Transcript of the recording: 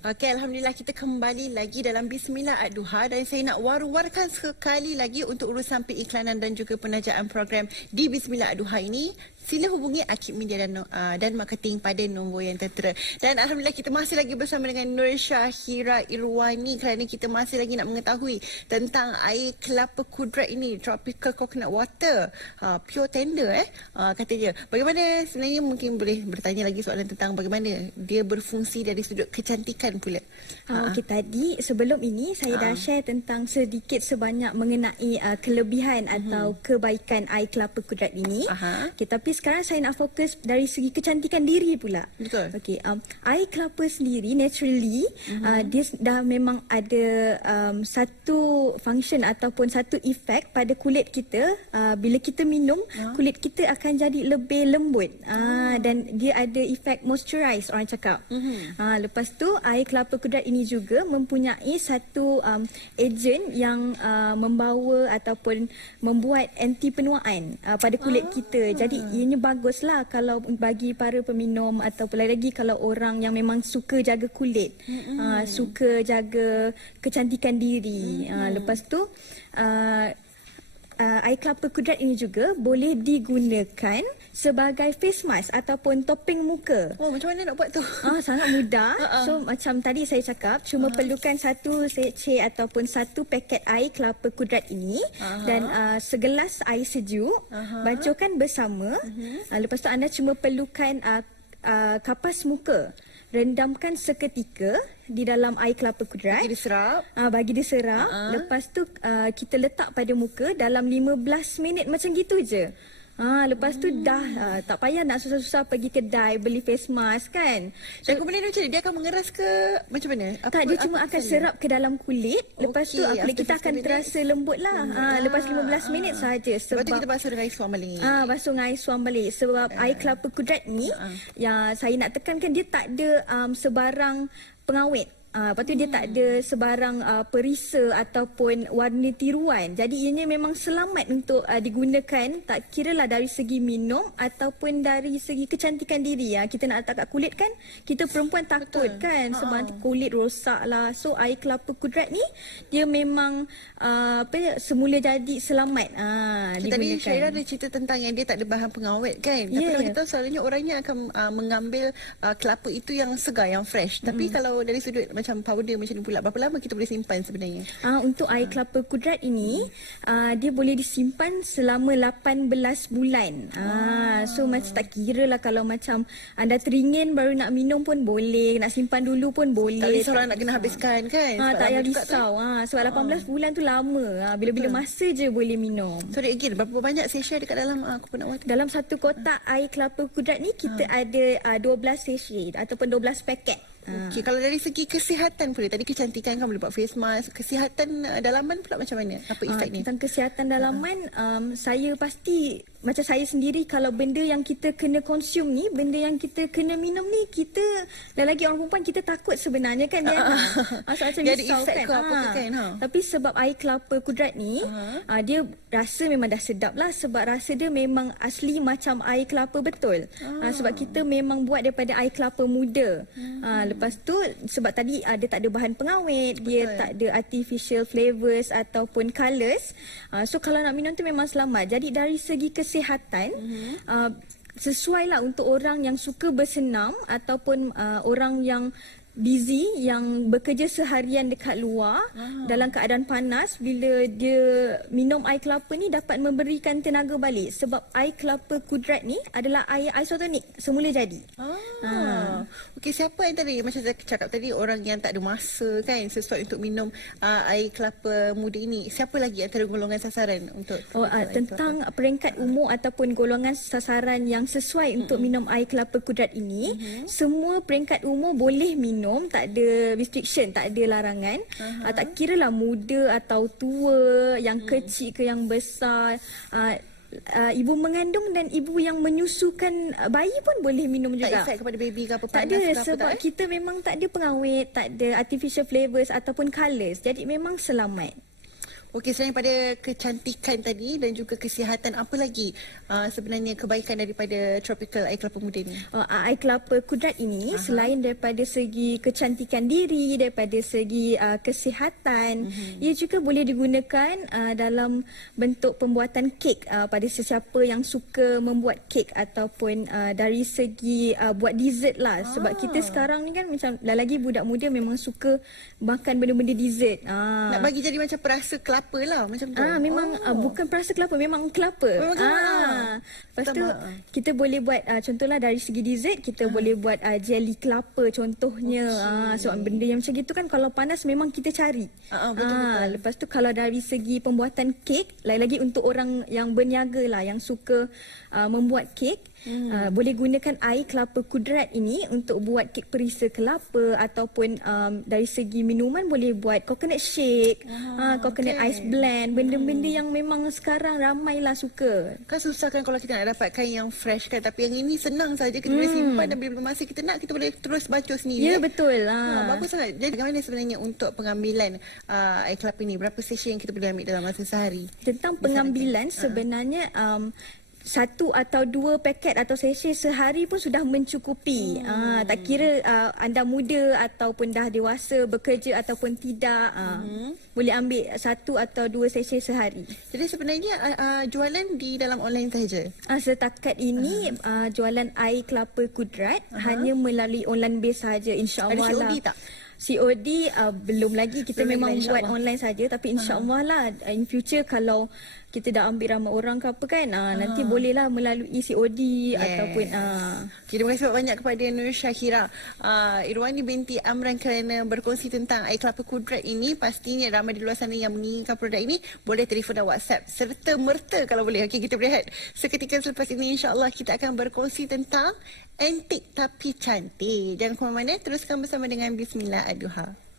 Okey, Alhamdulillah kita kembali lagi dalam Bismillah Ad-Duha dan saya nak war-warkan sekali lagi untuk urusan periklanan dan juga penajaan program di Bismillah Ad-Duha ini. Sila hubungi Akib Media dan Marketing pada nombor yang tertera. Dan Alhamdulillah kita masih lagi bersama dengan Nur Syahira Irwani kerana kita masih lagi nak mengetahui tentang air kelapa kudrat ini, Tropical Coconut Water, pure tender kata dia. Bagaimana sebenarnya, mungkin boleh bertanya lagi soalan tentang bagaimana dia berfungsi dari sudut kecantikan pula. Okey, tadi sebelum ini saya dah share tentang sedikit sebanyak mengenai kelebihan atau kebaikan air kelapa kudrat ini. Okey, tapi sekarang saya nak fokus dari segi kecantikan diri pula. Betul. Okey, air kelapa sendiri naturally dia dah memang ada satu function ataupun satu efek pada kulit kita. Bila kita minum, kulit kita akan jadi lebih lembut. Dan dia ada efek moisturize, orang cakap. Lepas tu air kelapa kudrat ini juga mempunyai satu ejen yang membawa ataupun membuat anti penuaan pada kulit kita. Jadi ianya baguslah kalau bagi para peminum ataupun lagi kalau orang yang memang suka jaga kulit, suka jaga kecantikan diri. Lepas tu air kelapa kudrat ini juga boleh digunakan sebagai face mask ataupun topping muka. Oh, macam mana nak buat tu? Sangat mudah. So macam tadi saya cakap, cuma perlukan satu sachet ataupun satu paket air kelapa kudrat ini dan segelas air sejuk. Bancuhkan bersama. Lepas tu anda cuma perlukan kapas muka. Rendamkan seketika di dalam air kelapa kudrat. Bagi dia serap. Bagi dia serap. Lepas tu kita letak pada muka dalam 15 minit macam gitu je. Lepas tu dah tak payah nak susah-susah pergi kedai beli face mask kan. Dan kemudian macam ni, dia akan mengeras ke macam mana? Tak, dia cuma akan serap ke dalam kulit. Lepas tu kulit kita akan terasa lembut lah. Lepas 15 minit sahaja. Lepas tu kita basuh dengan air suam balik. Basuh dengan air suam balik. Sebab air kelapa kudrat ni, yang saya nak tekankan, dia tak ada sebarang pengawet. Lepas tu dia tak ada sebarang perisa ataupun warna tiruan. Jadi ianya memang selamat untuk digunakan, tak kira lah dari segi minum ataupun dari segi kecantikan diri. Kita nak letak kat kulit kan, kita perempuan takut kan sebab nanti kulit rosak lah. So air kelapa kudrat ni dia memang semula jadi selamat digunakan. Tadi Syaira ada cerita tentang yang dia tak ada bahan pengawet kan. Tapi kalau kita tahu selalunya orangnya akan mengambil kelapa itu yang segar, yang fresh. Tapi kalau dari sudut macam powder macam ni pula, berapa lama kita boleh simpan sebenarnya? Untuk air kelapa kudrat ini, dia boleh disimpan selama 18 bulan. So macam tak kira lah kalau macam anda teringin baru nak minum pun boleh, nak simpan dulu pun boleh. Tak risau nak kena habiskan kan? Tak payah risau. Sebab 18 bulan tu lama. Bila-bila masa je boleh minum. Sorry again, berapa banyak sachet dekat dalam coconut water? Dalam satu kotak air kelapa kudrat ni kita ada 12 sachet ataupun 12 paket. Okey, kalau dari segi kesihatan pula, tadi kecantikan kan boleh buat face mask, kesihatan dalaman pula macam mana? Apa efeknya? Tentang kesihatan dalaman, saya pasti, macam saya sendiri, kalau benda yang kita kena consume ni, benda yang kita kena minum ni, kita, lagi orang perempuan, kita takut sebenarnya kan dia. Macam dia risau ada efek ke apa kan? Tapi sebab air kelapa kudrat ni, dia rasa memang dah sedap lah, sebab rasa dia memang asli macam air kelapa betul. Sebab kita memang buat daripada air kelapa muda. Lepas tu sebab tadi dia tak ada bahan pengawet, dia tak ada artificial flavors ataupun colours. So kalau nak minum tu memang selamat. Jadi dari segi kesihatan, sesuai lah untuk orang yang suka bersenam ataupun orang yang busy, yang bekerja seharian dekat luar dalam keadaan panas. Bila dia minum air kelapa ni dapat memberikan tenaga balik, sebab air kelapa kudrat ni adalah air isotonik, semula jadi. Okey, siapa yang tadi macam saya cakap tadi, orang yang tak ada masa kan sesuai untuk minum air kelapa muda ini, siapa lagi antara golongan sasaran untuk tentang peringkat umur ataupun golongan sasaran yang sesuai untuk minum air kelapa kudrat ini, semua peringkat umur boleh minum, tak ada restriction, tak ada larangan. Tak kira lah muda atau tua, yang kecil ke yang besar, ibu mengandung dan ibu yang menyusukan bayi pun boleh minum juga. Tak efek kepada baby ke apa? Tak ada, sebab kita memang tak ada pengawet, tak ada artificial flavors ataupun colours. Jadi memang selamat. Okey, selain pada kecantikan tadi dan juga kesihatan, apa lagi sebenarnya kebaikan daripada tropical air kelapa muda ni? Air kelapa kudrat ini selain daripada segi kecantikan diri, daripada segi kesihatan, ia juga boleh digunakan dalam bentuk pembuatan kek pada sesiapa yang suka membuat kek ataupun dari segi buat dessert lah. Sebab kita sekarang ni kan macam lagi budak muda memang suka makan benda-benda dessert. Nak bagi jadi macam perasa kelapa lah macam tu. Memang bukan perasa kelapa, memang kelapa. Memang kelapa. Lepas tu kita boleh buat contohlah dari segi dessert kita boleh buat jelly kelapa contohnya. Sebab benda yang macam gitu kan kalau panas memang kita cari. Betul-betul. Lepas tu kalau dari segi pembuatan kek, lagi-lagi untuk orang yang berniaga lah yang suka membuat kek, boleh gunakan air kelapa kudrat ini untuk buat kek perisa kelapa ataupun dari segi minuman boleh buat coconut shake, coconut ice blend, benda-benda yang memang sekarang ramailah suka. Kan susah kan kalau kita nak dapatkan yang fresh kan, tapi yang ini senang saja, kita boleh simpan dan bila masa kita nak kita boleh terus bacul sendiri. Ya, betul. Bagus sangat. Jadi bagaimana sebenarnya untuk pengambilan air kelapa ni? Berapa sesi yang kita boleh ambil dalam masa sehari? Tentang pengambilan sebenarnya satu atau dua paket atau sachet sehari pun sudah mencukupi. Tak kira anda muda ataupun dah dewasa, bekerja ataupun tidak, boleh ambil satu atau dua sachet sehari. Jadi sebenarnya jualan di dalam online sahaja? Setakat ini jualan air kelapa kudrat hanya melalui online base sahaja, insya-Allah. Ada COD lah. tak? COD belum lagi, kita Belum memang lagi, buat insya-Allah. online saja, tapi insya-Allah lah in future kalau kita dah ambil ramai orang ke apa kan, nanti bolehlah melalui COD ataupun Terima kasih banyak kepada Nur Syahira Irwani binti Amran kerana berkongsi tentang air kelapa kudrat ini. Pastinya ramai di luar sana yang menginginkan produk ini, boleh telefon dan WhatsApp serta merta kalau boleh. Okey, kita berehat seketika selepas ini, insya-Allah kita akan berkongsi tentang antik tapi cantik. Jangan ke mana-mana, teruskan bersama dengan Bismillah Ad-Duha.